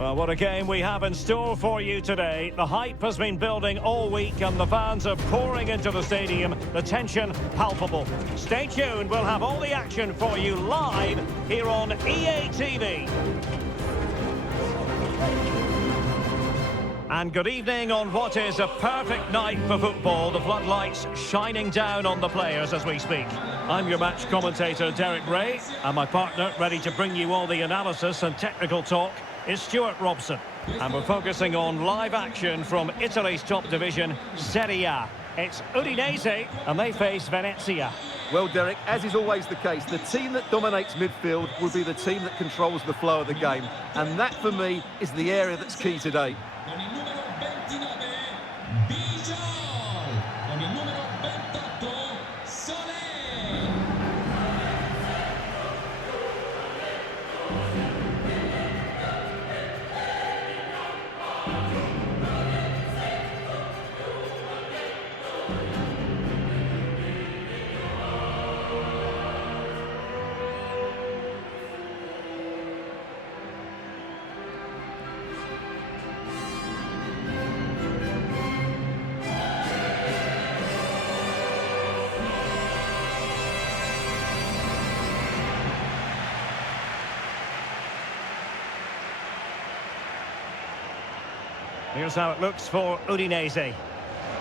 Well, what a game we have in store for you today. The hype has been building all week and the fans are pouring into the stadium. The tension palpable. Stay tuned, we'll have all the action for you live here on EA TV. And good evening on what is a perfect night for football. The floodlights shining down on the players as we speak. I'm your match commentator, Derek Ray, and my partner, ready to bring you all the analysis and technical talk, is Stuart Robson. And we're focusing on live action from Italy's top division, Serie A. It's Udinese, and they face Venezia. Well, Derek, as is always the case, the team that dominates midfield will be the team that controls the flow of the game. And that, for me, is the area that's key today. Here's how it looks for Udinese.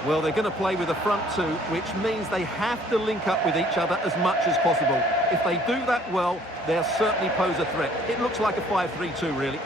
Well, they're going to play with a front two, which means they have to link up with each other as much as possible. If they do that well, they'll certainly pose a threat. It looks like a 5-3-2, really.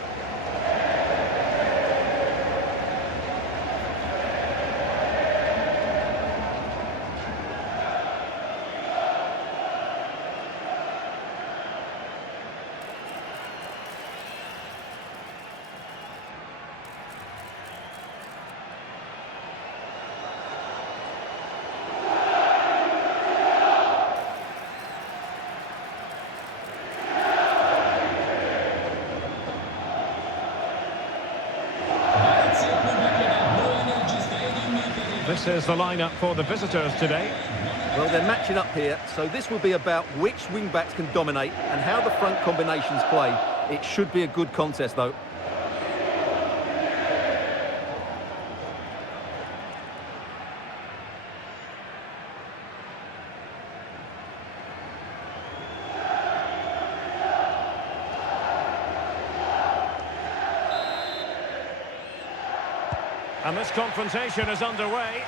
This is the lineup for the visitors today. Well, they're matching up here, so this will be about which wing-backs can dominate and how the front combinations play. It should be a good contest, though. And this confrontation is underway.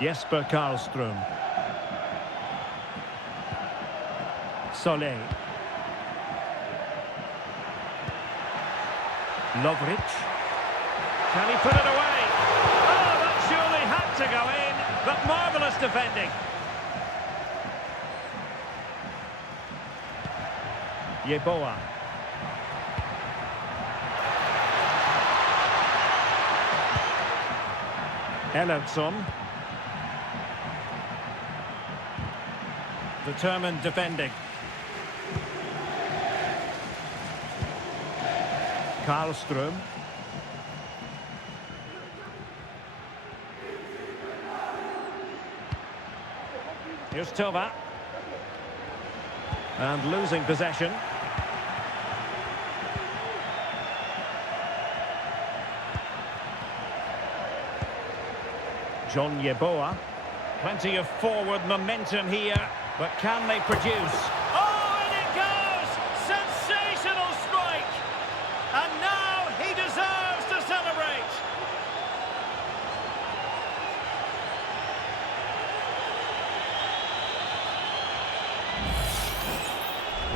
Jesper Karlström. Soleil. Lovric. Can he put it away? Oh, that surely had to go in, but marvellous defending. Yeboah. Ellerson. Determined defending. Karlström. Here's Tova. And losing possession. John Yeboah. Plenty of forward momentum here, but can they produce? Oh, and it goes! Sensational strike! And now he deserves to celebrate!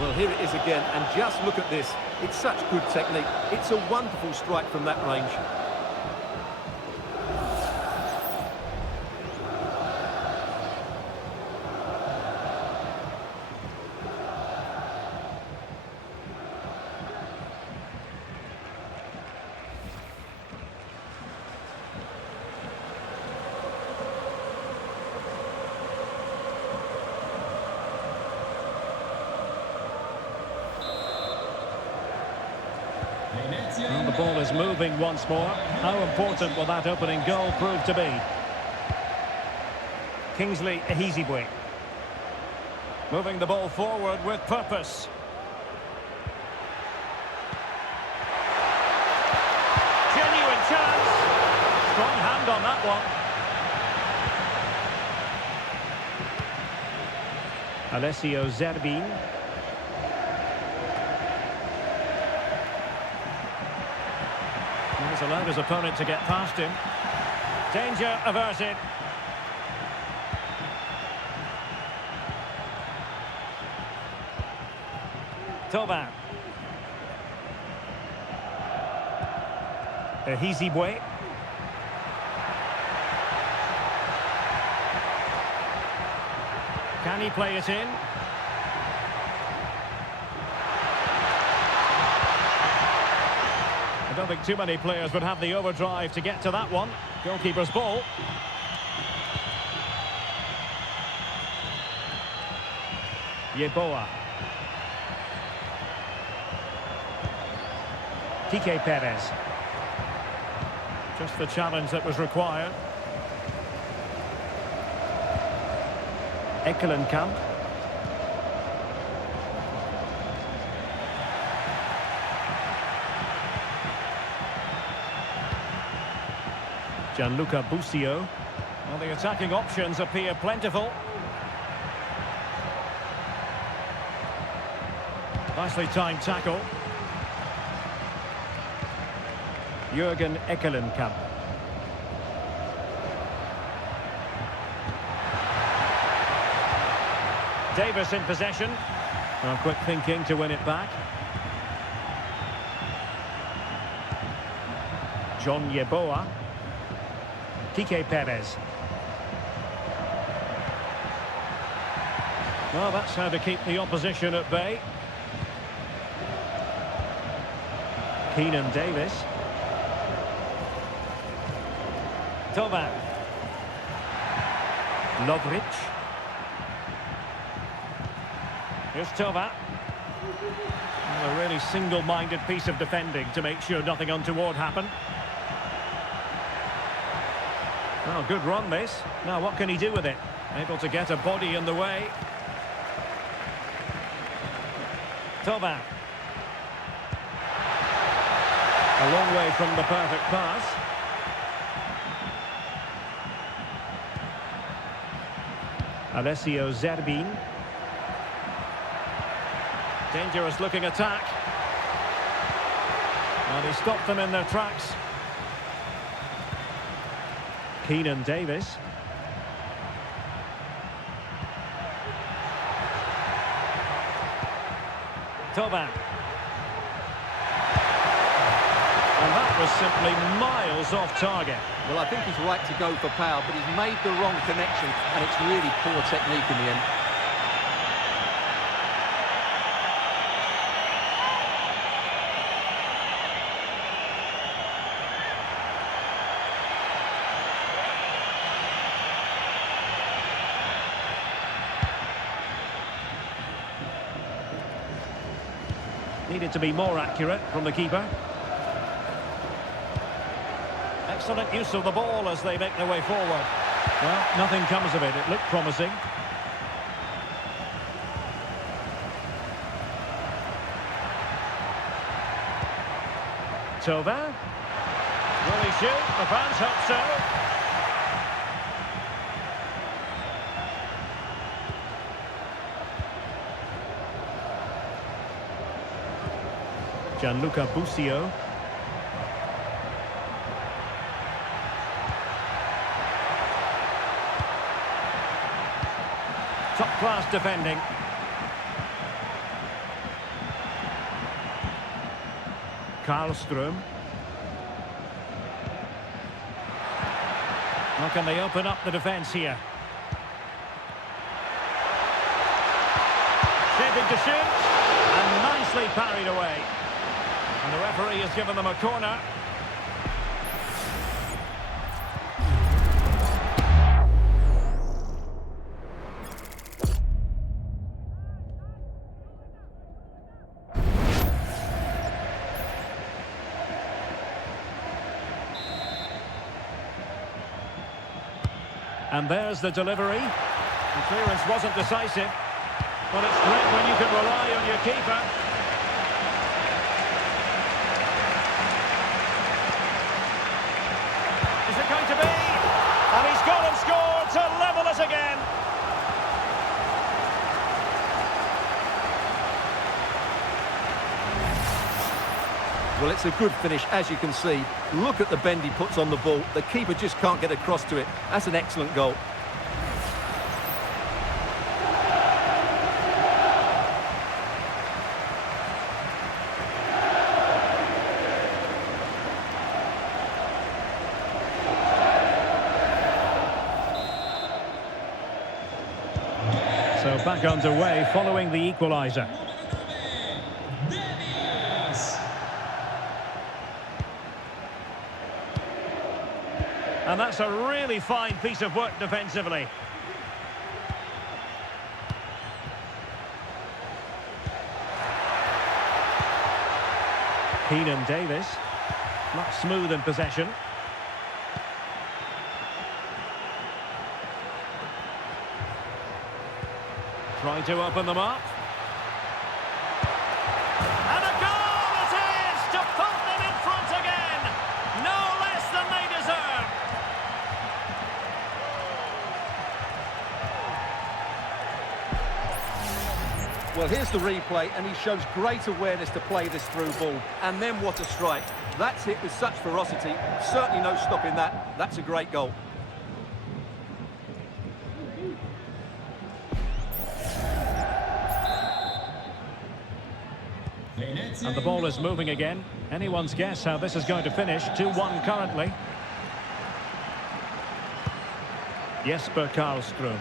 Well, here it is again, and just look at this. It's such good technique. It's a wonderful strike from that range. Well, the ball is moving once more. How important will that opening goal prove to be? Kingsley Ehizibwe. Moving the ball forward with purpose. Genuine chance. Strong hand on that one. Alessio Zerbin. He's allowed his opponent to get past him. Danger averted. Thauvin. Ehizibwe. Can he play it in? I don't think too many players would have the overdrive to get to that one. Goalkeeper's ball. Yeboah. Kike Perez. Just the challenge that was required. Ekkelenkamp. Gianluca Buffon. Well, the attacking options appear plentiful. Nicely timed tackle. Jürgen Ekkelenkamp. Davis in possession. Well, quick thinking to win it back. John Yeboah. Kike Perez. Well, that's how to keep the opposition at bay. Keenan Davis. Thauvin. Lovric. Here's Thauvin. A really single-minded piece of defending to make sure nothing untoward happened. Well, good run this. Now what can he do with it? Able to get a body in the way. Thauvin. A long way from the perfect pass. Alessio Zerbin. Dangerous looking attack. And he stopped them in their tracks. Keenan Davis. Thauvin. And that was simply miles off target. Well, I think he's right to go for power, but he's made the wrong connection, and it's really poor technique in the end. Needed to be more accurate from the keeper. Excellent use of the ball as they make their way forward. Well, nothing comes of it. It looked promising. Thauvin. Will he shoot? The fans hope so. Gianluca Buffon. Top-class defending. Karlström. How can they open up the defence here? Shaping to shoot. And nicely parried away. And the referee has given them a corner. And there's the delivery. The clearance wasn't decisive, but it's great when you can rely on your keeper. Is it going to be? And he's gone and scored to level it again. Well, it's a good finish, as you can see. Look at the bend he puts on the ball. The keeper just can't get across to it. That's an excellent goal. So back underway following the equaliser. And that's a really fine piece of work defensively. Keenan Davis, not smooth in possession. Trying to open them up. And a goal it is to put them in front again. No less than they deserve. Well, here's the replay, and he shows great awareness to play this through ball. And then what a strike. That's hit with such ferocity. Certainly no stopping that. That's a great goal. And the ball is moving again. Anyone's guess how this is going to finish. 2-1 currently. Jesper Karlström.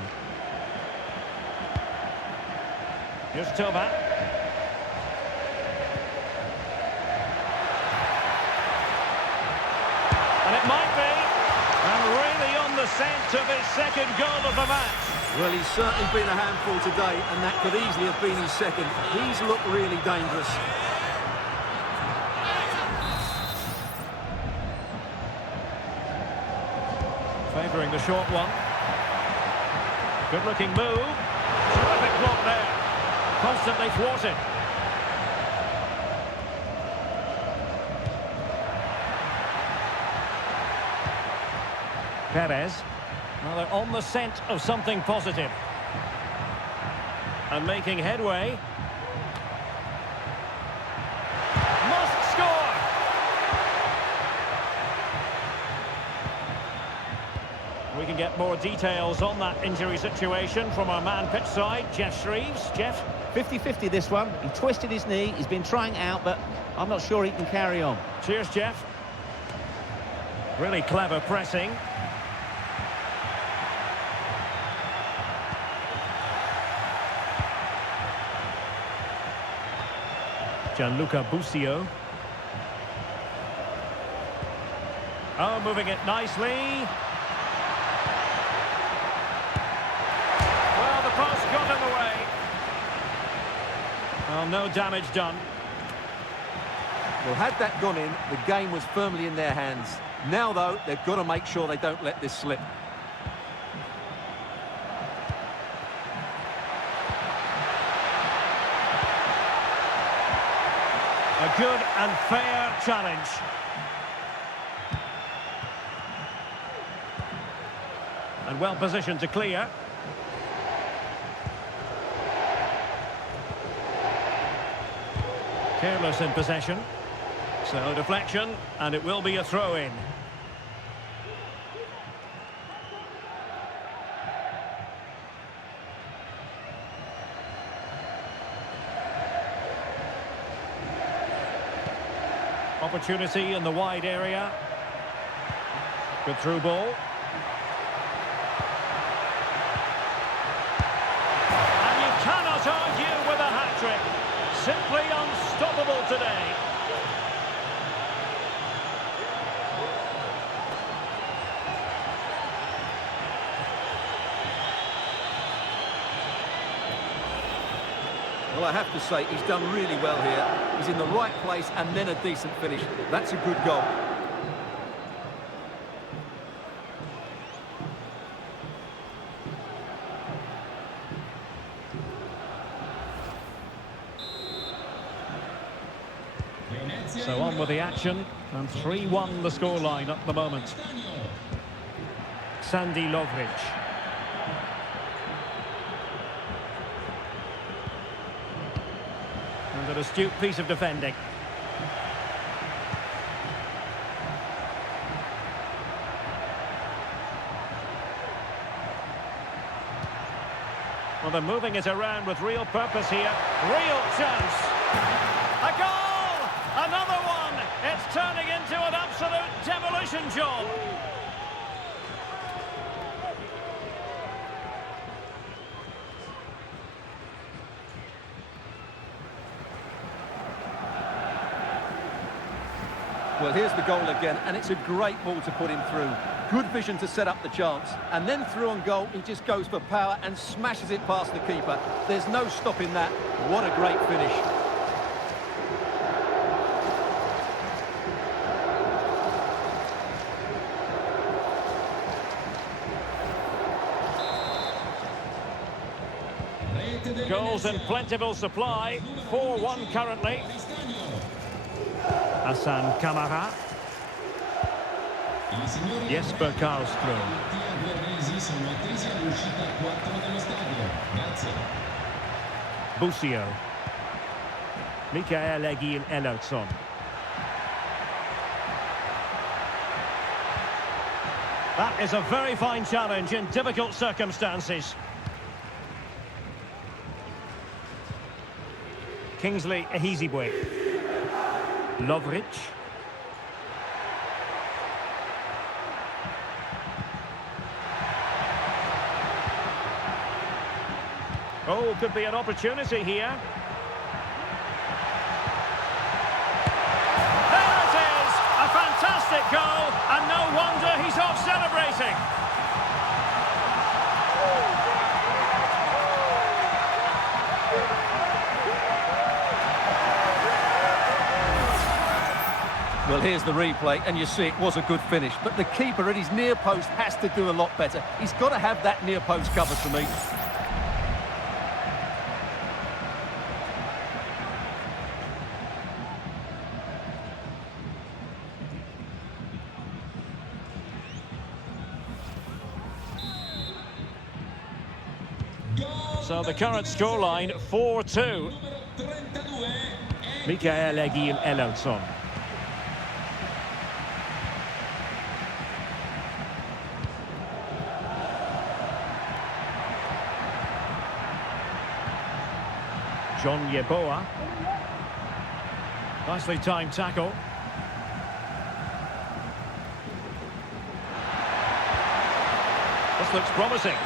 Here's Tova. And it might be. And really on the scent of his second goal of the match. Well, he's certainly been a handful today, and that could easily have been his second. He's looked really dangerous. Favouring the short one. Good-looking move. Terrific block there. Constantly thwarted. Perez. Well, they're on the scent of something positive. And making headway. Must score! We can get more details on that injury situation from our man pitch side, Jeff Shreves. Jeff? 50-50 this one. He twisted his knee. He's been trying out, but I'm not sure he can carry on. Cheers, Jeff. Really clever pressing. Gianluca Buffon. Oh, moving it nicely. Well, the post got in the way. Well, no damage done. Well, had that gone in, the game was firmly in their hands. Now, though, they've got to make sure they don't let this slip. A good and fair challenge. And well positioned to clear. Careless in possession. So deflection, and it will be a throw-in. Opportunity in the wide area. Good through ball. And you cannot argue with a hat-trick. Simply unstoppable today. Well, I have to say, he's done really well here. He's in the right place and then a decent finish. That's a good goal. So on with the action, and 3-1 the scoreline at the moment. Sandy Lovric. And an astute piece of defending. Well, they're moving it around with real purpose here. Real chance. A goal! Another one! It's turning into an absolute demolition job. Well, here's the goal again, and it's a great ball to put him through. Good vision to set up the chance. And then through on goal, he just goes for power and smashes it past the keeper. There's no stopping that. What a great finish. Goals in plentiful supply. 4-1 currently. Hassan Kamara. Jesper Karlström. Busio. Mikael Egil Ellertsson. That is a very fine challenge in difficult circumstances. Kingsley Ehizibwe. Lovric. Oh, could be an opportunity here. There it is! A fantastic goal, and no wonder he's off celebrating. Well, here's the replay, and you see it was a good finish. But the keeper at his near post has to do a lot better. He's got to have that near post covered for me. So the current scoreline, 4-2. Mikael Egil Ellertsson. John Yeboah. Nicely timed tackle. This looks promising.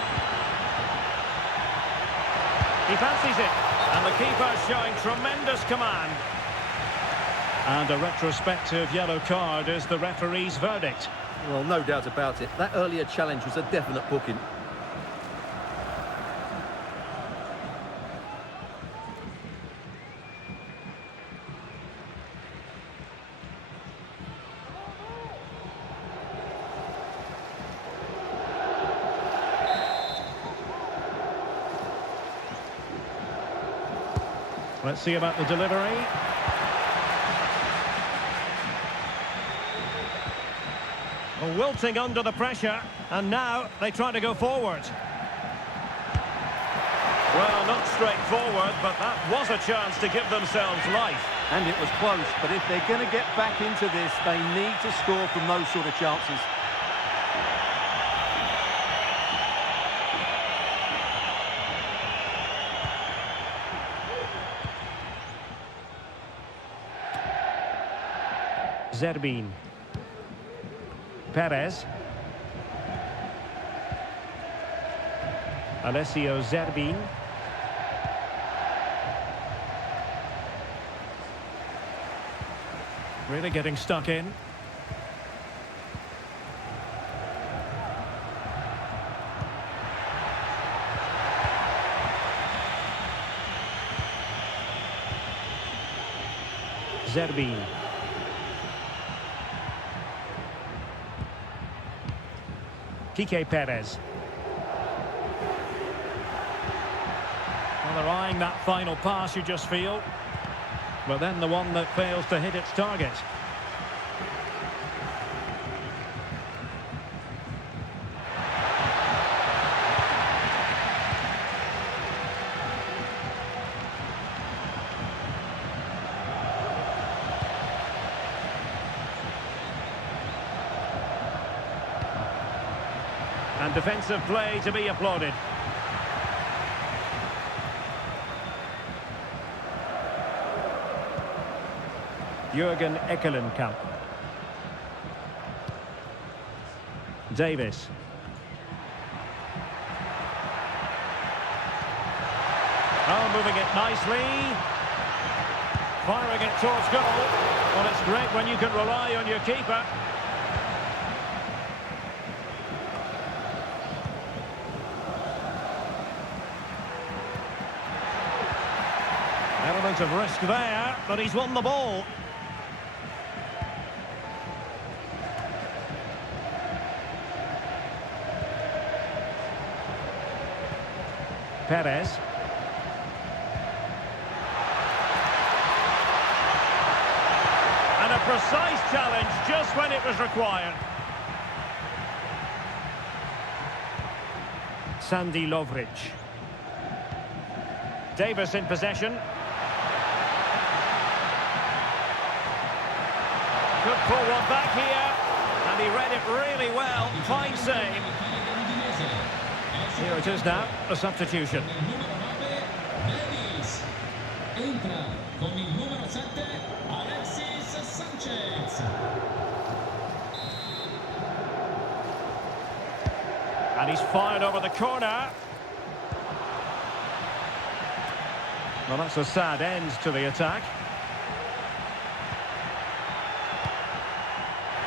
He fancies it, and the keeper showing tremendous command. And a retrospective yellow card is the referee's verdict. Well, no doubt about it. That earlier challenge was a definite booking. Let's see about the delivery. Wilting under the pressure, and now they try to go forward. Well, not straightforward, but that was a chance to give themselves life. And it was close, but if they're going to get back into this, they need to score from those sort of chances. Zerbin. Perez. Alessio Zerbin. Really getting stuck in. Zerbin. Kike Perez. Well, they're eyeing that final pass, you just feel. but then the one that fails to hit its target. And defensive play to be applauded. Jürgen Eckelenkamp. Davis. Oh, moving it nicely. Firing it towards goal. Well, it's great when you can rely on your keeper. Element of risk there, but he's won the ball. Perez. And a precise challenge just when it was required. Sandy Lovric. Davis in possession. Could pull one back here, and he read it really well. Fine save. Here it is now, a substitution. Entra con il numero 7, Alexis Sanchez. And he's fired over the corner. Well, that's a sad end to the attack.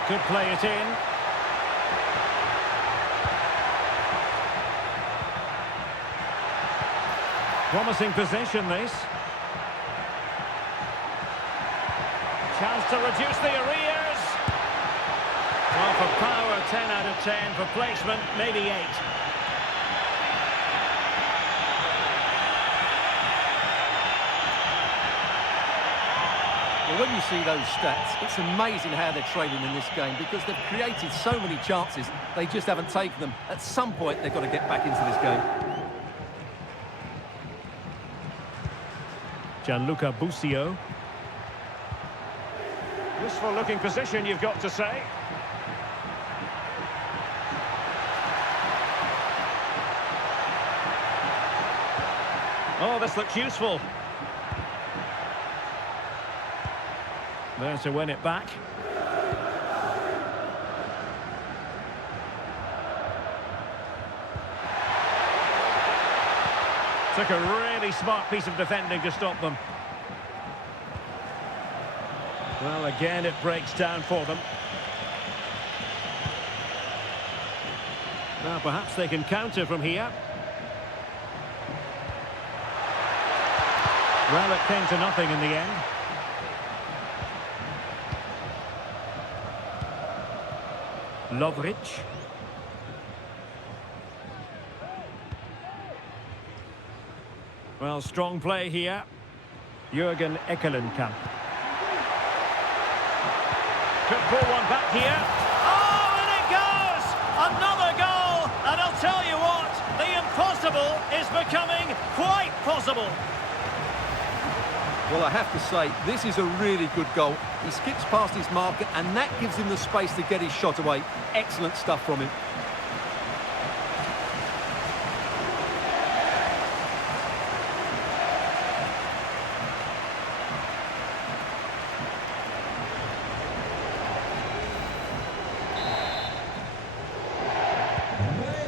Could play it in. Promising possession, this. Chance to reduce the arrears. Well, for power, 10 out of 10. For placement, maybe 8. Well, when you see those stats, it's amazing how they're training in this game because they've created so many chances, they just haven't taken them. At some point, they've got to get back into this game. Gianluca Busio. Useful looking position, you've got to say. Oh, this looks useful. There to win it back. Took a really smart piece of defending to stop them. Well, again, it breaks down for them. Now, perhaps they can counter from here. Well, it came to nothing in the end. Lovric. Well, strong play here. Jürgen Eckelenkamp. Could pull one back here. Oh, and it goes! Another goal! And I'll tell you what, the impossible is becoming quite possible. Well, I have to say, this is a really good goal. He skips past his marker, and that gives him the space to get his shot away. Excellent stuff from him.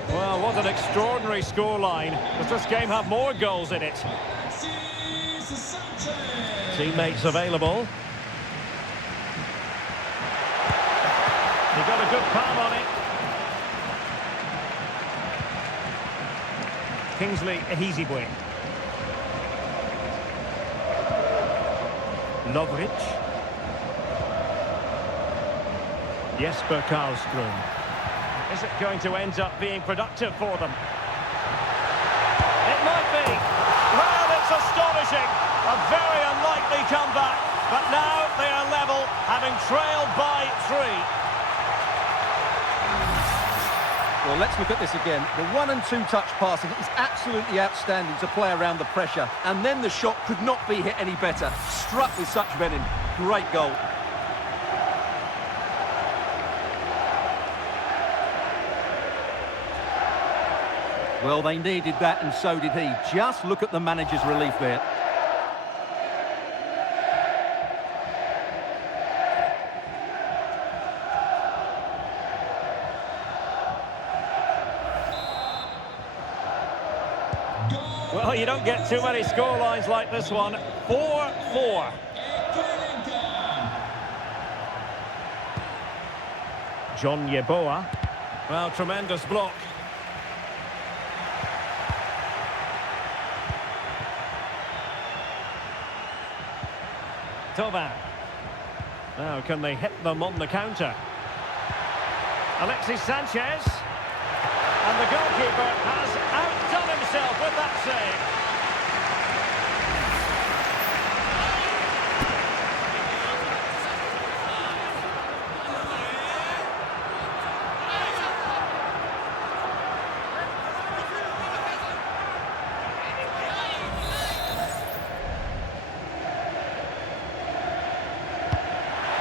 Well, what an extraordinary scoreline. Does this game have more goals in it? Teammates available. He got a good palm on it. Kingsley Ehizibwe. Lovric. Jesper Karlström. Is it going to end up being productive for them? It might be. Well, it's astonishing. A very unlikely comeback, but now they are level, having trailed by 3. Well, let's look at this again. The 1- and 2-touch passing is absolutely outstanding to play around the pressure. And then the shot could not be hit any better. Struck with such venom. Great goal. Well, they needed that, and so did he. Just look at the manager's relief there. Well, you don't get too many scorelines like this one. 4-4. John Yeboah. Well, tremendous block. Thauvin. Now, can they hit them on the counter? Alexis Sanchez. And the goalkeeper has outdone himself with that save.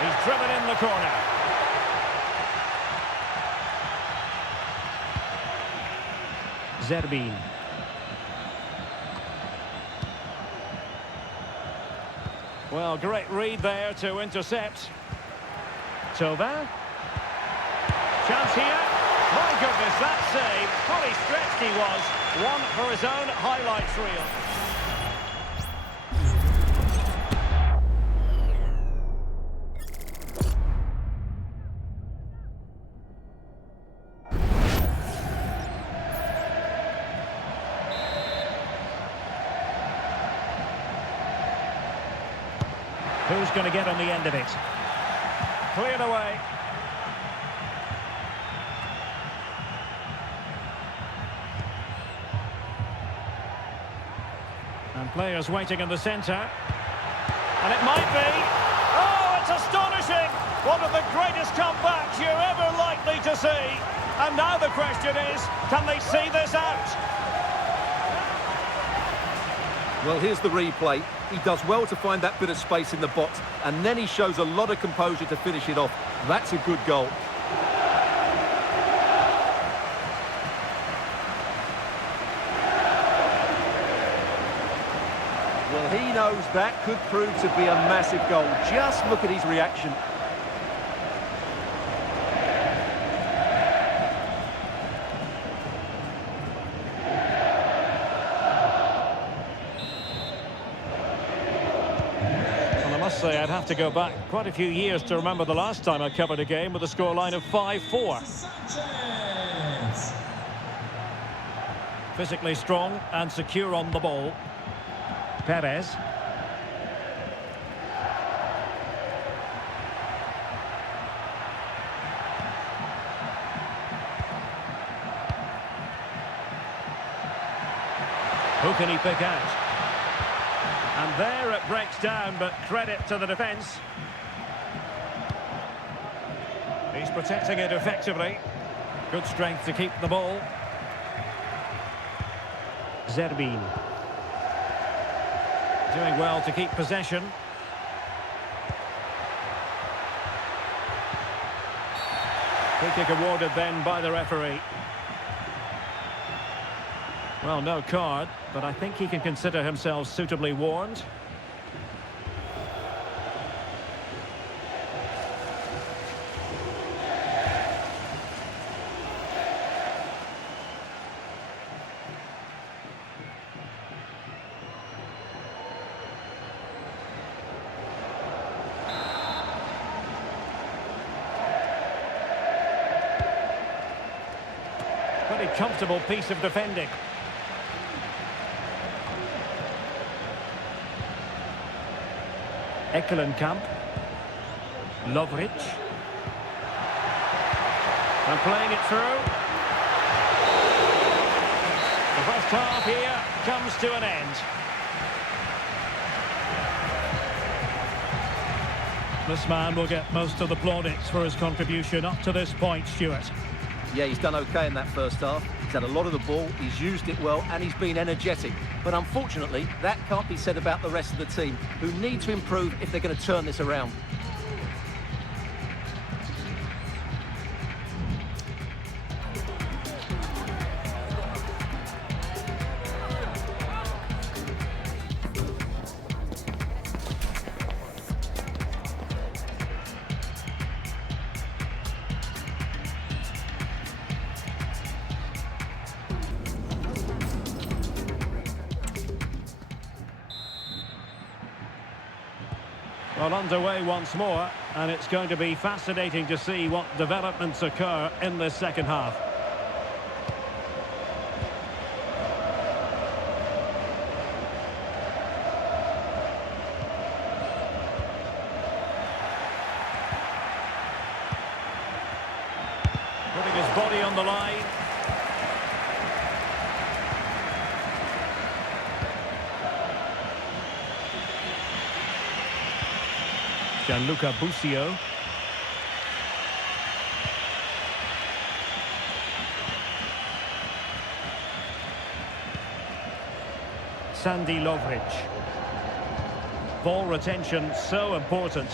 He's driven in the corner. Zerbin. Well, great read there to intercept. Thauvin. Chance here. My goodness, that save. Fully stretched he was. One for his own highlights reel. Who's going to get on the end of it? Cleared away. And players waiting in the centre. And it might be. Oh, it's astonishing! One of the greatest comebacks you're ever likely to see. And now the question is, can they see this out? Well, here's the replay. He does well to find that bit of space in the box, and then he shows a lot of composure to finish it off. That's a good goal. Well, he knows that could prove to be a massive goal. Just look at his reaction. Say I'd have to go back quite a few years to remember the last time I covered a game with a scoreline of 5-4. Physically strong and secure on the ball. Perez. Who can he pick out? And there it breaks down, but credit to the defence. He's protecting it effectively. Good strength to keep the ball. Zerbin. Doing well to keep possession. Free kick awarded then by the referee. Well, no card, but I think he can consider himself suitably warned. Pretty comfortable piece of defending. Ekelenkamp. Lovric. And playing it through. The first half here comes to an end. This man will get most of the plaudits for his contribution up to this point, Stuart. Yeah, he's done okay in that first half. He's had a lot of the ball, he's used it well, and he's been energetic. But unfortunately, that can't be said about the rest of the team, who need to improve if they're going to turn this around. Well, underway once more, and it's going to be fascinating to see what developments occur in this second half. Putting his body on the line. Gianluigi Buffon. Sandy Lovric. Ball retention so important.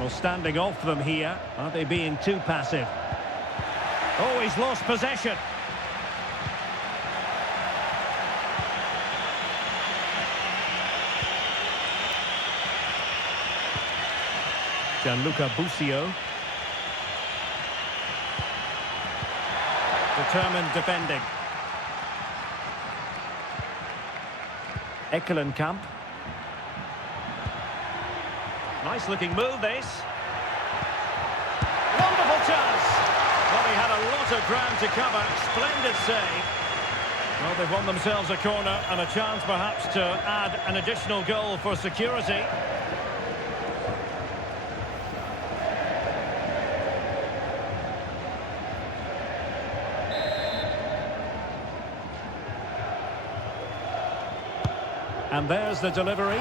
Well, standing off them here. Are they being too passive? Oh, he's lost possession. Gianluigi Buffon. Determined defending. Camp. Nice looking move this. Wonderful chance. Well, he had a lot of ground to cover. Splendid save. Well, they've won themselves a corner and a chance perhaps to add an additional goal for security. And there's the delivery.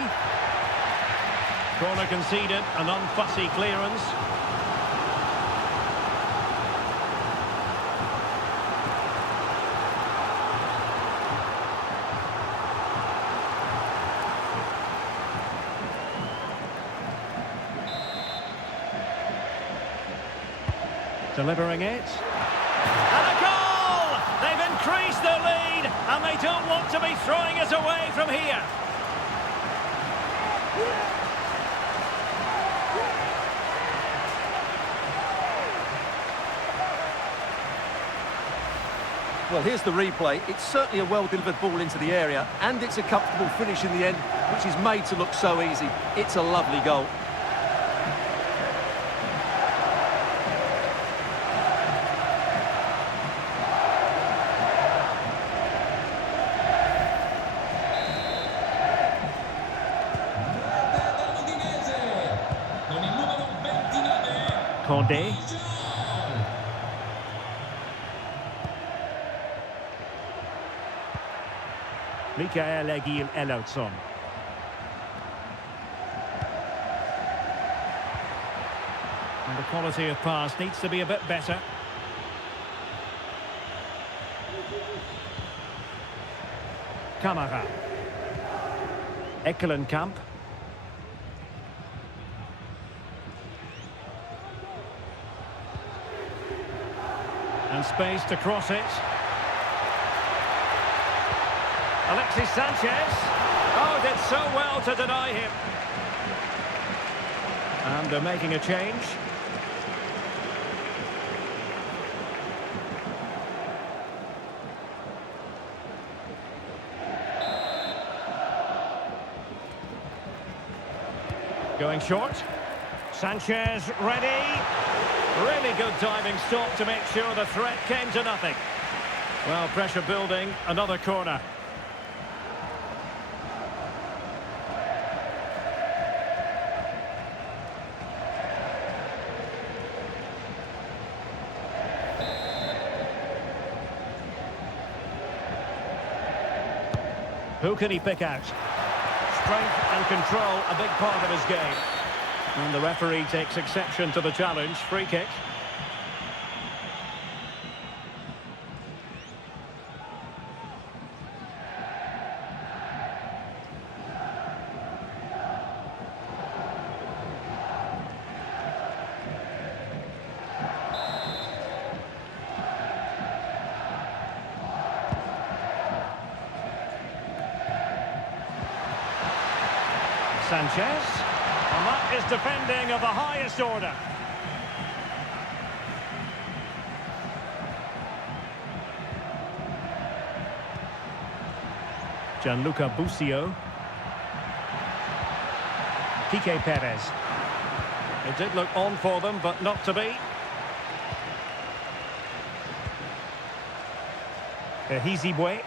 Corner conceded, an unfussy clearance. Delivering it. And a goal! They've increased their lead, and they don't want to be throwing it away from here. Well, here's the replay. It's certainly a well-delivered ball into the area, and it's a comfortable finish in the end, which is made to look so easy. It's a lovely goal. Condé. Mikael Egil Elautsson. And the quality of pass needs to be a bit better. Kamara. Camp. And space to cross it. Alexis Sanchez. Oh, did so well to deny him. And they're making a change. Going short. Sanchez ready. Really good diving stop to make sure the threat came to nothing. Well, pressure building, another corner. Who can he pick out? Strength and control, a big part of his game. And the referee takes exception to the challenge. Free kick. Sanchez, and that is defending of the highest order. Gianluigi Buffon. Kike Perez. It did look on for them, but not to be. Hizibue.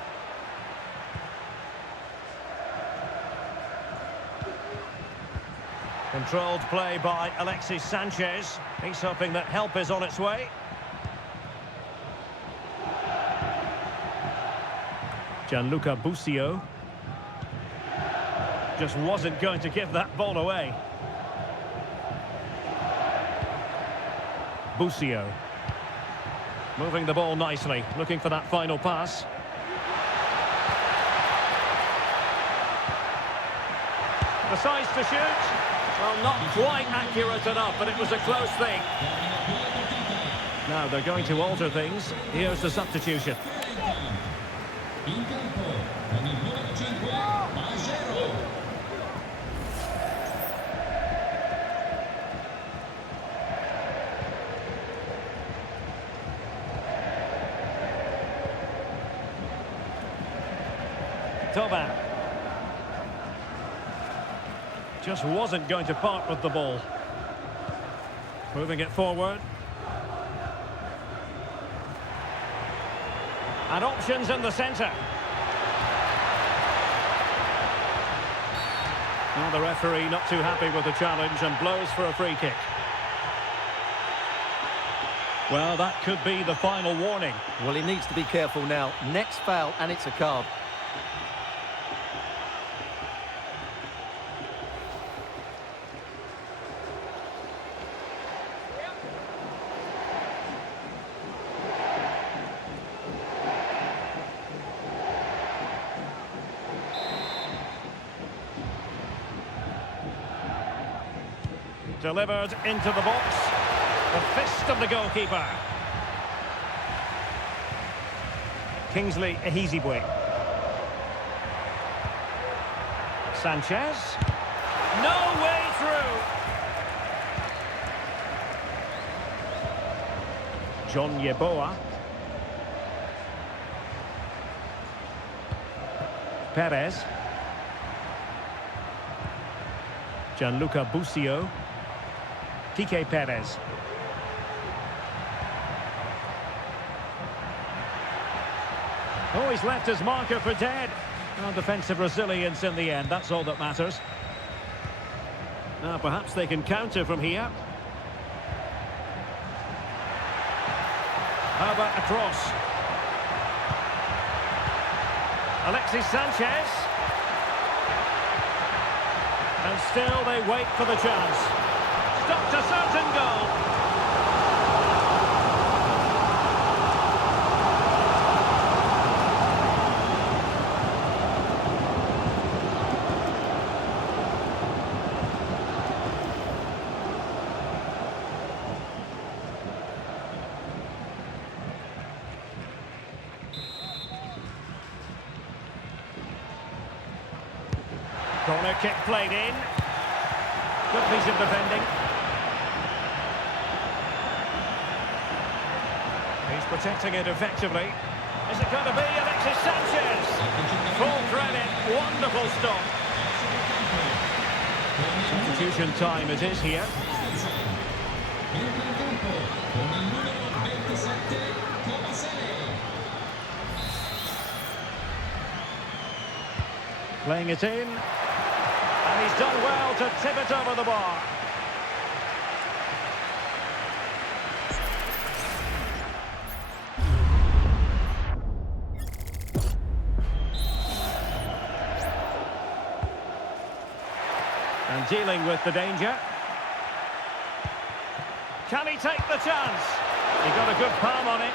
Controlled play by Alexis Sanchez. He's hoping that help is on its way. Gianluigi Buffon. Just wasn't going to give that ball away. Buffon. Moving the ball nicely, looking for that final pass. Decides to shoot. Well, not quite accurate enough, but it was a close thing. Now they're going to alter things. Here's the substitution. In campo, con il numero 5, Pajero. Toban. Just wasn't going to part with the ball. Moving it forward. And options in the centre. Now the referee not too happy with the challenge and blows for a free kick. Well, that could be the final warning. Well, he needs to be careful now. Next foul, and it's a card. Delivered into the box. The fist of the goalkeeper. Kingsley Hizibue. Sanchez. No way through. John Yeboah. Perez. Gianluigi Buffon. Kike Perez. Oh, he's left his marker for dead. Well, defensive resilience in the end, that's all that matters. Now, perhaps they can counter from here. How about a cross? Alexis Sanchez. And still they wait for the chance. Stopped a certain goal. Corner kick played in. Good piece of defending. He's protecting it effectively. Is it going to be Alexis Sanchez? Full credit, wonderful stop. Substitution time it is here. Playing it in. And he's done well to tip it over the bar. dealing with the danger. Can he take the chance? He got a good palm on it.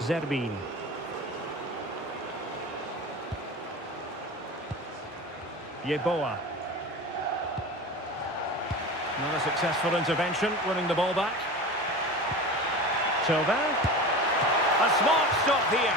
Zerbin. Yeboah. Not a successful intervention, winning the ball back. Silva. A smart stop here.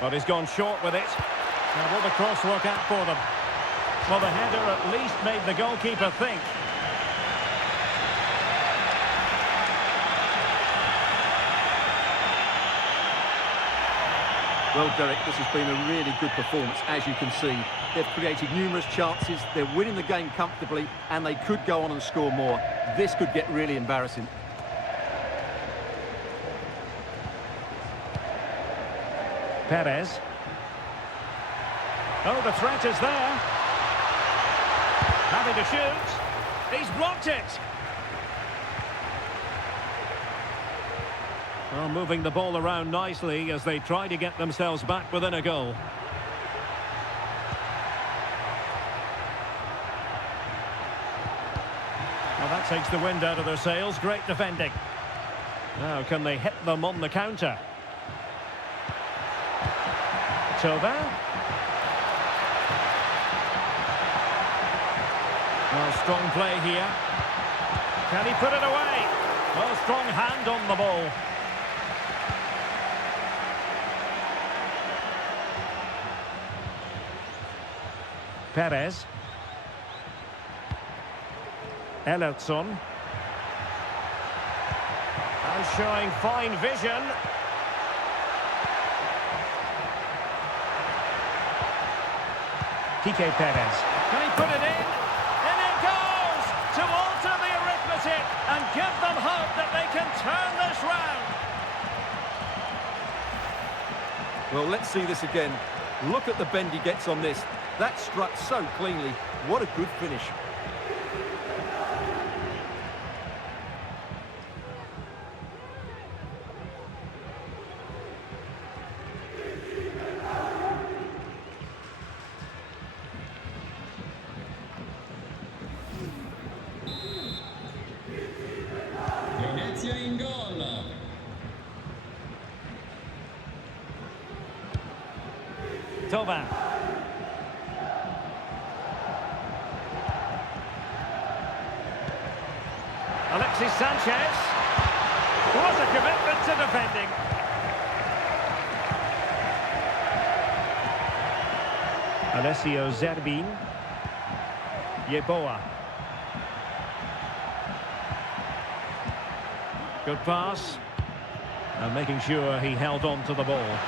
But he's gone short with it. Now will the cross work out for them? Well, the header at least made the goalkeeper think. Well, Derek, this has been a really good performance, as you can see. They've created numerous chances, they're winning the game comfortably, and they could go on and score more. This could get really embarrassing. Perez. Oh, the threat is there. Having to shoot. He's blocked it. Well, moving the ball around nicely as they try to get themselves back within a goal. Well, that takes the wind out of their sails. Great defending. Now, can they hit them on the counter? Silva. Well, strong play here. Can he put it away? Well, strong hand on the ball. Perez. Ellertson. And showing fine vision. Kike Perez. Can he put it in? In it goes! To alter the arithmetic and give them hope that they can turn this round. Well, let's see this again. Look at the bend he gets on this. That struck so cleanly. What a good finish. Venezia in gol. Tovan. Alexis Sanchez. What a commitment to defending. Alessio Zerbin. Yeboah. Good pass. And making sure he held on to the ball.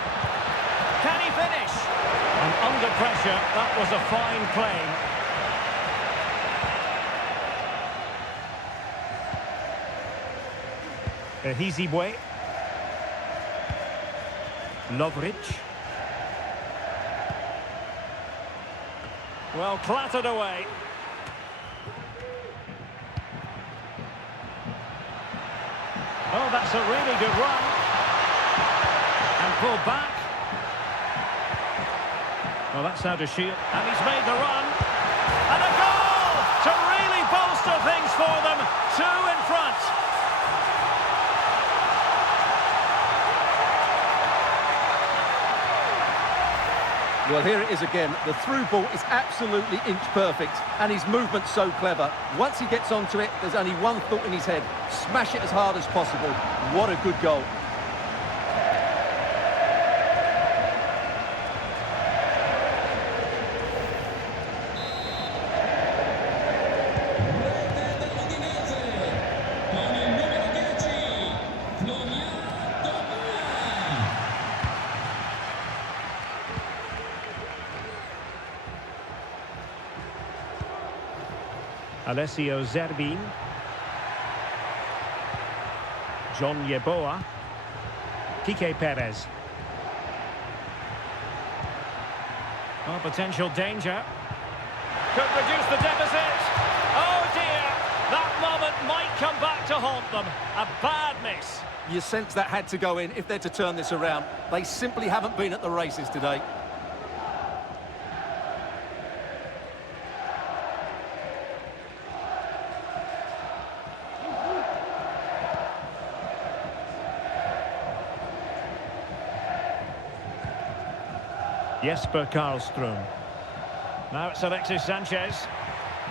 Can he finish? And under pressure, that was a fine play. Hizibwe. Lovric. Well, clattered away. Oh, that's a really good run. And pulled back. Well, that's how to shield. And he's made the run. And a goal to really bolster things for them. 2 in front. Well, here it is again. The through ball is absolutely inch perfect, and his movement's so clever. Once he gets onto it, there's only one thought in his head. Smash it as hard as possible. What a good goal. Alessio Zerbin. John Yeboah. Kike Perez. Oh, potential danger. Could reduce the deficit. Oh dear, that moment might come back to haunt them. A bad miss. You sense that had to go in if they're to turn this around. They simply haven't been at the races today. Jesper Karlström. Now it's Alexis Sanchez.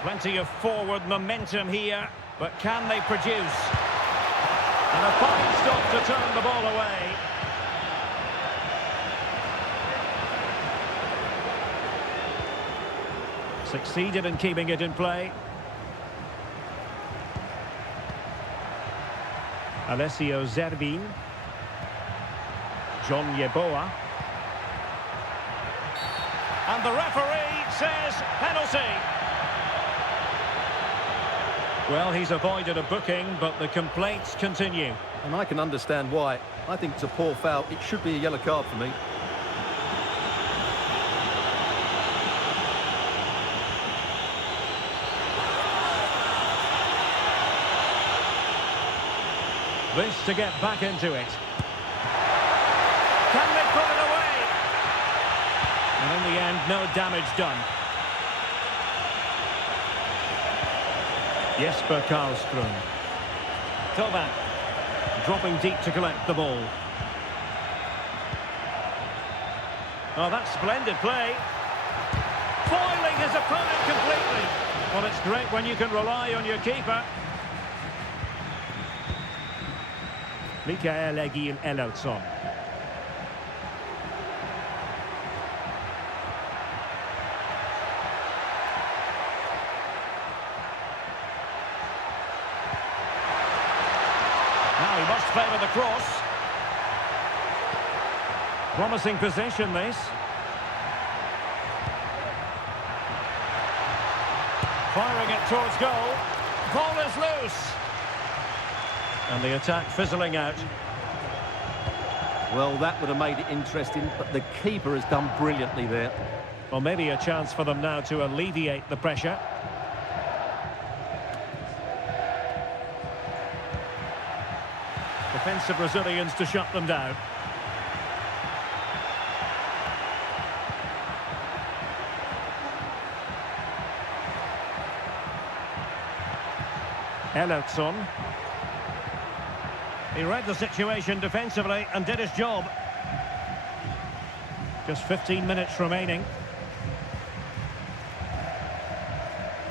Plenty of forward momentum here, but can they produce? And a fine stop to turn the ball away. Succeeded in keeping it in play. Alessio Zerbin. John Yeboah. And the referee says penalty. Well, he's avoided a booking, but the complaints continue. And I can understand why. I think it's a poor foul. It should be a yellow card for me. This to get back into it. Can they put it away? And in the end, no damage done. Jesper Karlström. Tovan. Dropping deep to collect the ball. Oh, that's splendid play. Foiling his opponent completely. Well, it's great when you can rely on your keeper. Mikael Egil Ellertsson. Now he must favour the cross. Promising position, this. Firing it towards goal. Ball is loose. And the attack fizzling out. Well, that would have made it interesting, but the keeper has done brilliantly there. Well, maybe a chance for them now to alleviate the pressure. Defensive Brazilians to shut them down. Ellertsson. He read the situation defensively and did his job. Just 15 minutes remaining.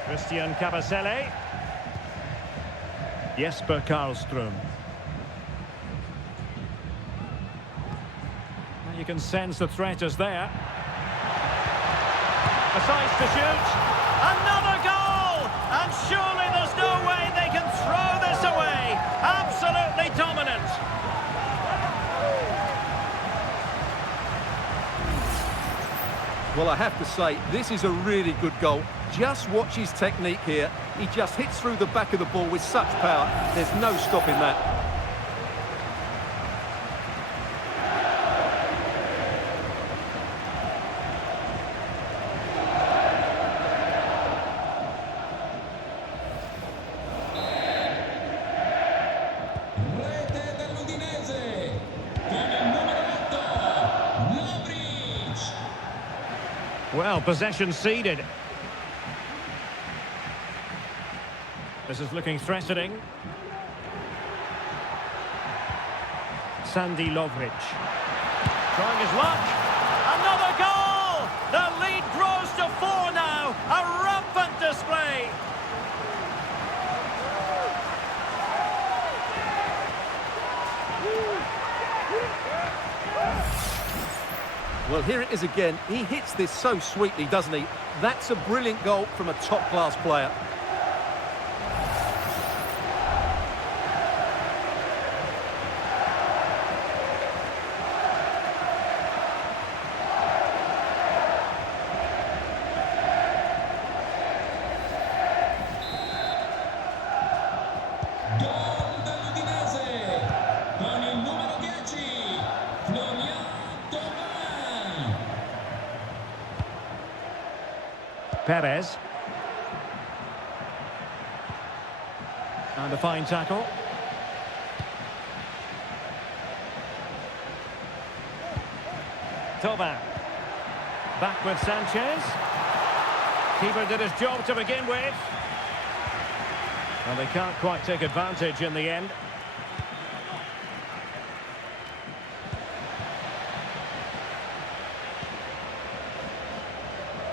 Christian Kabasele. Jesper Karlström. You can sense the threat is there. Decides to shoot. Another goal! And surely there's no way they can throw this away. Absolutely dominant. Well, I have to say, this is a really good goal. Just watch his technique here. He just hits through the back of the ball with such power. There's no stopping that. Rete dell'Udinese con il numero 8, Lovric. Well, possession ceded. This is looking threatening. Sandy Lovric. Trying his luck. Another goal! The lead grows to 4 now. A rampant display. Well, here it is again. He hits this so sweetly, doesn't he? That's a brilliant goal from a top-class player. Perez. And a fine tackle. Thauvin. Back with Sanchez. Keeper did his job to begin with. And they can't quite take advantage in the end.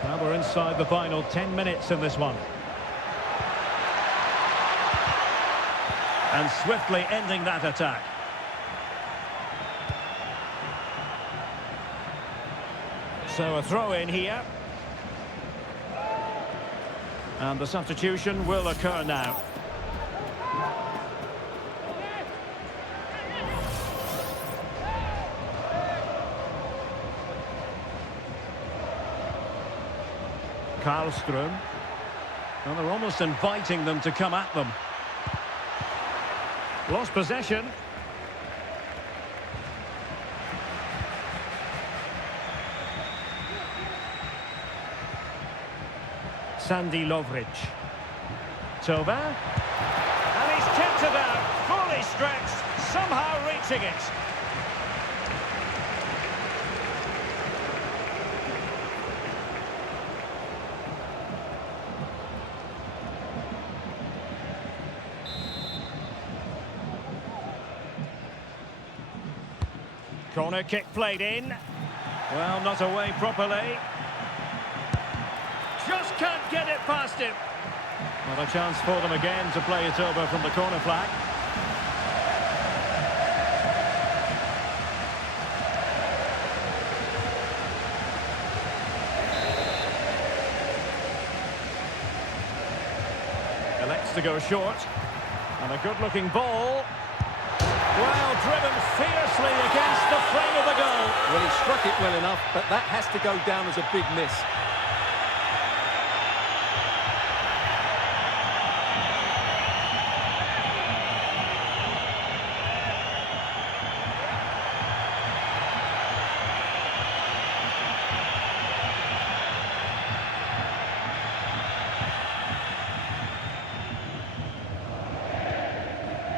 Now we're inside the final 10 minutes in this one. And swiftly ending that attack. So a throw in here. And the substitution will occur now. Karlström. Well, they're almost inviting them to come at them. Lost possession. Sandy Lovric. Thauvin. And he's kept it out, fully stretched, somehow reaching it. Corner kick played in. Well, not away properly. Just can't get it past him. Well, a chance for them again to play it over from the corner flag. Elects to go short. And a good-looking ball. Well, driven fiercely against the frame of the goal. Well, he struck it well enough, but that has to go down as a big miss.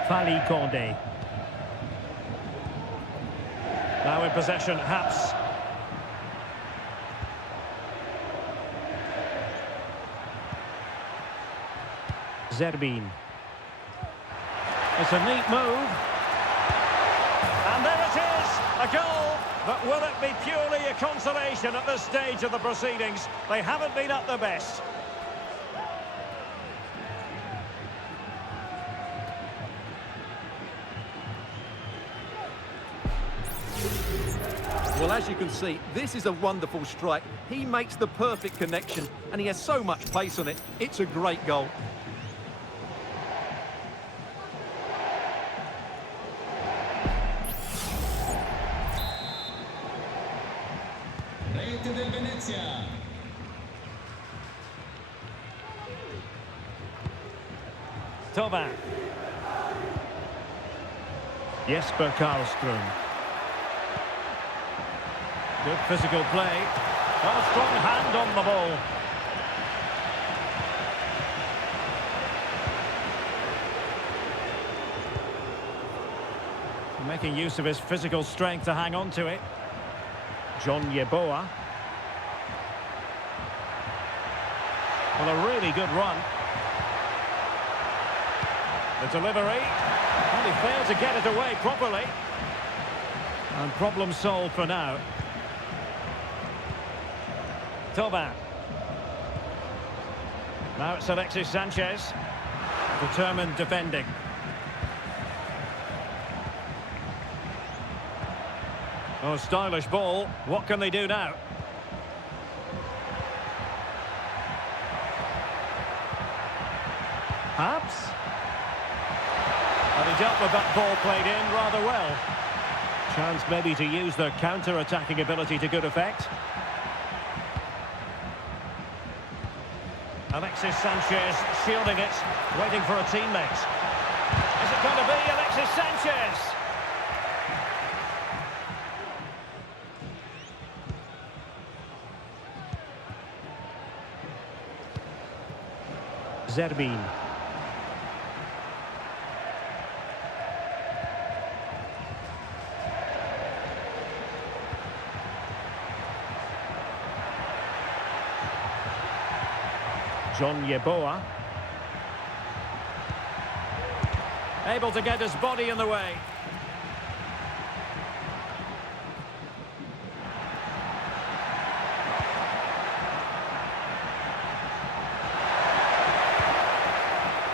Fali Condé. Now in possession, Haps. Zerbin. It's a neat move. And there it is, a goal. But will it be purely a consolation at this stage of the proceedings? They haven't been at their best. Well, as you can see, this is a wonderful strike. He makes the perfect connection, and he has so much pace on it. It's a great goal. Rete del Venezia. Thauvin. Jesper Karlström. Good physical play. A strong hand on the ball. Making use of his physical strength to hang on to it. John Yeboah. Well, a really good run. The delivery. And he failed to get it away properly. And problem solved for now. Thauvin. Now it's Alexis Sanchez. Determined defending. Oh, stylish ball. What can they do now? Haps. And he dealt with that ball played in rather well. Chance maybe to use their counter-attacking ability to good effect. Alexis Sanchez shielding it, waiting for a teammate. Is it going to be Alexis Sanchez? Zerbin. John Yeboah. Able to get his body in the way.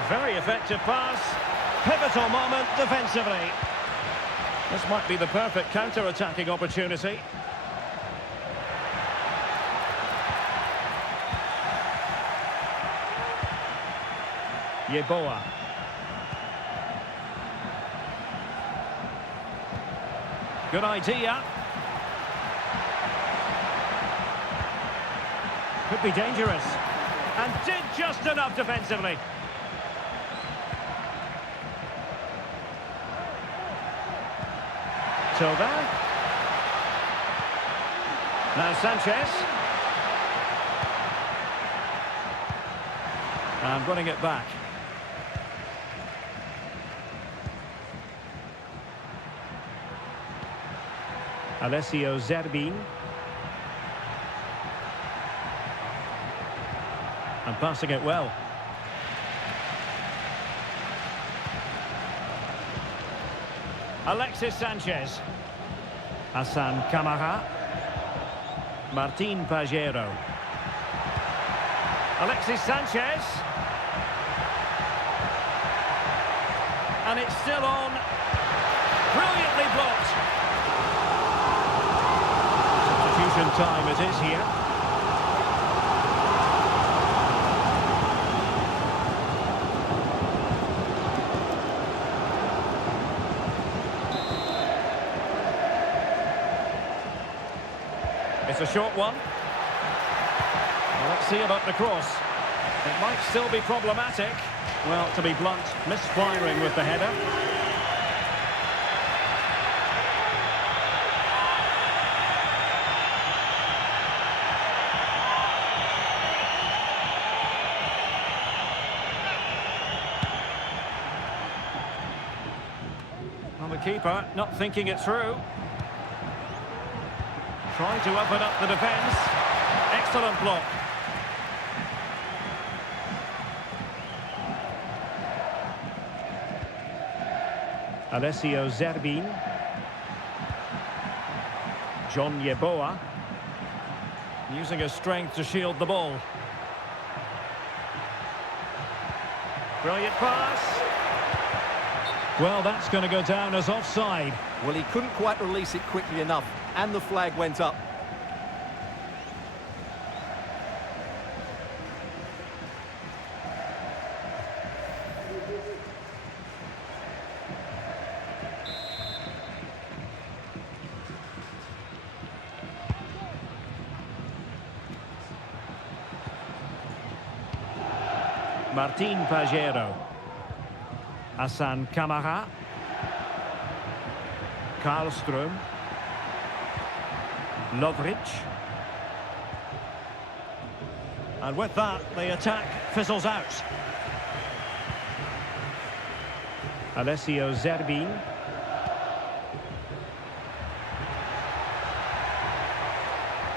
Very effective pass. Pivotal moment defensively. This might be the perfect counter-attacking opportunity. Yeboah. Good idea. Could be dangerous. And did just enough defensively. Tilda. Now Sanchez. And running it back. Alessio Zerbin. And passing it well. Alexis Sanchez. Hassan Camara. Martin Pajero. Alexis Sanchez. And it's still on. Brilliantly blocked. Substitution time it is here. It's a short one. Well, let's see about the cross. It might still be problematic. Well, to be blunt, misfiring with the header. Well, the keeper not thinking it through. Trying to open up the defence. Excellent block. Alessio Zerbin. John Yeboah. Using his strength to shield the ball. Brilliant pass. Well, that's going to go down as offside. Well, he couldn't quite release it quickly enough, and the flag went up. Martin Pajero. Hassan Camara. Karlström. Lovric. And with that, the attack fizzles out. Alessio Zerbin.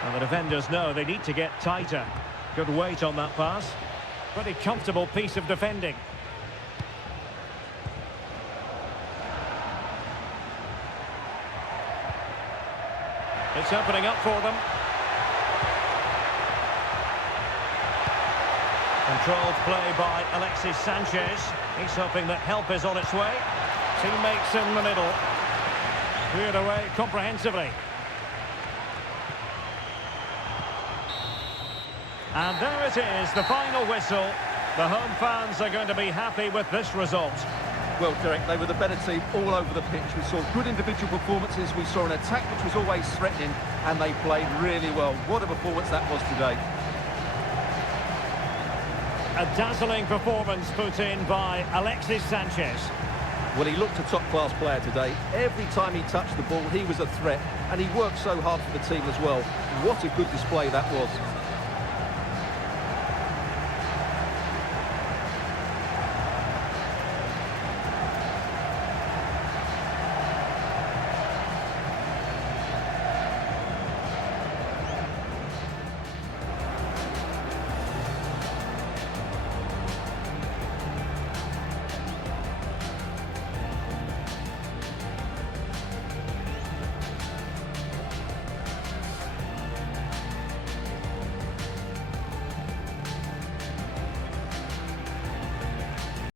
And the defenders know they need to get tighter. Good weight on that pass. Pretty comfortable piece of defending. It's opening up for them. Controlled play by Alexis Sanchez. He's hoping that help is on its way. Teammates in the middle. Cleared away comprehensively. And there it is, the final whistle. The home fans are going to be happy with this result. Well, Derek, they were the better team all over the pitch. We saw good individual performances. We saw an attack which was always threatening, and they played really well. What a performance that was today. A dazzling performance put in by Alexis Sanchez. Well, he looked a top-class player today. Every time he touched the ball, he was a threat, and he worked so hard for the team as well. What a good display that was.